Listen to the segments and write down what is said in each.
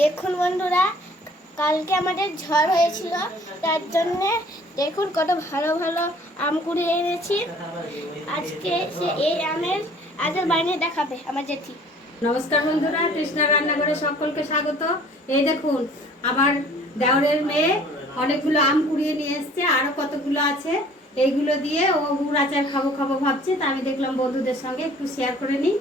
দেখুন বন্ধুরা, কালকে আমাদের ঝড় হয়েছিল, তার জন্যে দেখুন কত ভালো ভালো আম কুড়িয়ে এনেছি। আজকে সে এই আমের আজের বাইরে দেখাবে আমার জেঠি। নমস্কার বন্ধুরা, কৃষ্ণা রান্নাঘরে সকলকে স্বাগত। এই দেখুন, আমার দেওরের মেয়ে অনেকগুলো আম কুড়িয়ে নিয়ে এসছে, আরও কতগুলো আছে, এইগুলো দিয়ে ও গুড় আচার খাব খাব ভাবছে, তা আমি দেখলাম বন্ধুদের সঙ্গে একটু শেয়ার করে নিই।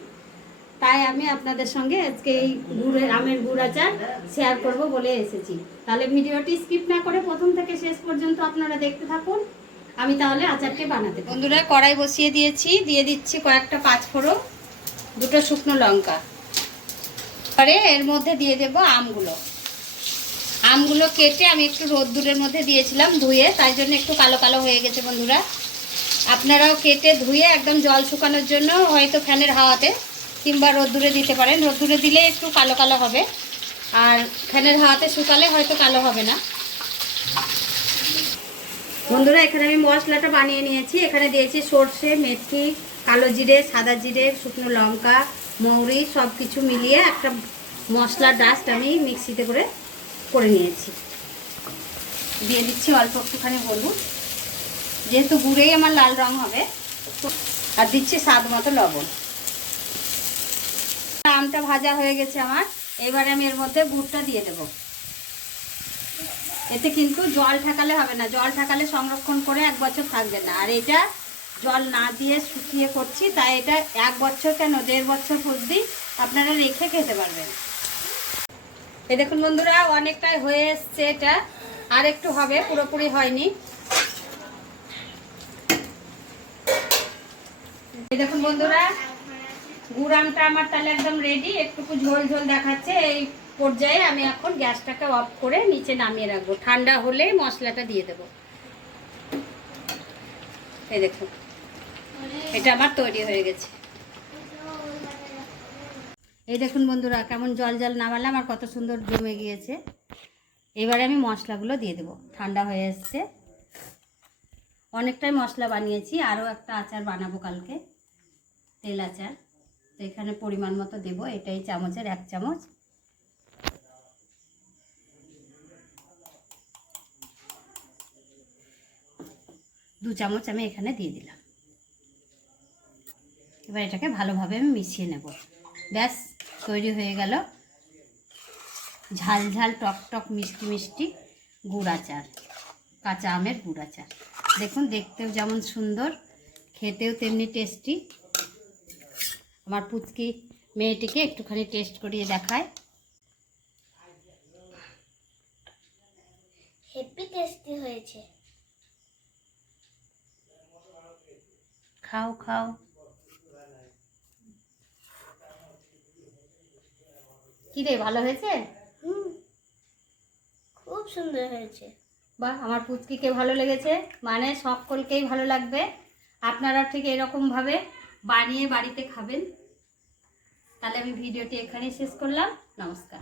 তাই আমি আপনাদের সঙ্গে আজকে এই গুড়ের আমের গুড় আচার শেয়ার করব বলে এসেছি। তাহলে ভিডিওটি স্কিপ না করে প্রথম থেকে শেষ পর্যন্ত আপনারা দেখতে থাকুন। আমি তাহলে আচারটি বানাতে বন্ধুরা, কড়াই বসিয়ে দিয়েছি। দিয়ে দিচ্ছি কয়েকটা পাঁচফোড়ন, দুটো শুকনো লঙ্কা। পরে এর মধ্যে দিয়ে দেব আমগুলো। আমগুলো কেটে আমি একটু রোদ্দুরের মধ্যে দিয়েছিলাম ধুয়ে, তাই জন্য একটু কালো কালো হয়ে গেছে বন্ধুরা। আপনারাও কেটে ধুয়ে একদম জল শুকানোর জন্য হয়তো ফ্যানের হাওয়াতে কিংবা রোদ্দুরে দিতে পারেন। রোদ্দুরে দিলে একটু কালো কালো হবে। আর ফ্যানের হাওয়াতে শুকালে হয়তো কালো হবে না। বন্ধুরা, এখানে আমি মশলাটা বানিয়ে নিয়েছি। এখানে দিয়েছি সর্ষে, মেথি, কালো জিরে, সাদা জিরে, শুকনো লঙ্কা, মৌরি সব কিছু মিলিয়ে একটা মশলার ডাস্ট আমি মিক্সিতে করে করে নিয়েছি। দিয়ে দিচ্ছি অল্প একটুখানি হলুদ। যেহেতু গুঁড়েই আমার লাল রং হবে, আর দিচ্ছি স্বাদ মতো লবণ। আমটা ভাজা হয়ে গেছে আমার। এবারে আমি এর মধ্যে গুড়টা দিয়ে দেবো। এতে কিন্তু জল ঠেকালে হবে না। জল ঠেকালে সংরক্ষণ করে এক বছর থাকবে না। আর এটা জল না দিয়ে শুকিয়ে করছি, তাই এটা এক বছর কেন? দেড় বছর অবধি আপনারা রেখে খেতে পারবেন। এই দেখুন বন্ধুরা, অনেকটাই হয়ে এসছে এটা। আর একটু হবে, পুরোপুরি হয়নি। দেখুন বন্ধুরা গুড়ামটা আমার তাহলে একদম রেডি একটুকু ঝোল ঝোল দেখাচ্ছে এই পর্যায়ে। আমি এখন গ্যাসটাকে অফ করে নিচে নামিয়ে রাখব। ঠান্ডা হলে মশলাটা দিয়ে দেবো। এই দেখুন এটা আমার তৈরি হয়ে গেছে। এই দেখুন বন্ধুরা, কেমন জল জল নামালাম আর কত সুন্দর জমে গিয়েছে। এবারে আমি মশলাগুলো দিয়ে দেবো। ঠান্ডা হয়ে এসছে। অনেকটাই মশলা বানিয়েছি, আরও একটা আচার বানাবো কালকে। তেল আচার। তো এখানে পরিমাণ মতো দেবো। এটাই চামচের এক চামচ। দু চামচ আমি এখানে দিয়ে দিলাম। এবার এটাকে ভালোভাবে আমি মিশিয়ে নেব। ব্যাস, তৈরি হয়ে গেল। ঝাল ঝাল, টক টক, মিষ্টি মিষ্টি গুড় আচার, কাঁচা আমের গুড় আচার। দেখুন, দেখতেও যেমন সুন্দর, খেতেও তেমনি টেস্টি আমার পুচকি মেয়েটিকে একটুখানি টেস্ট করিয়ে দেখায়। হেপি টেস্টি হয়েছে। খাও খাও। কি রে ভালো হয়েছে? খুব সুন্দর হয়েছে। বাহ আমার পুচকিকে ভালো লেগেছে। মানে সকলকেই ভালো লাগবে। আপনারা ঠিক এরকমভাবে বানিয়ে বাড়িতে খাবেন। তাহলে আমি ভিডিওটি এখানেই শেষ করলাম। নমস্কার।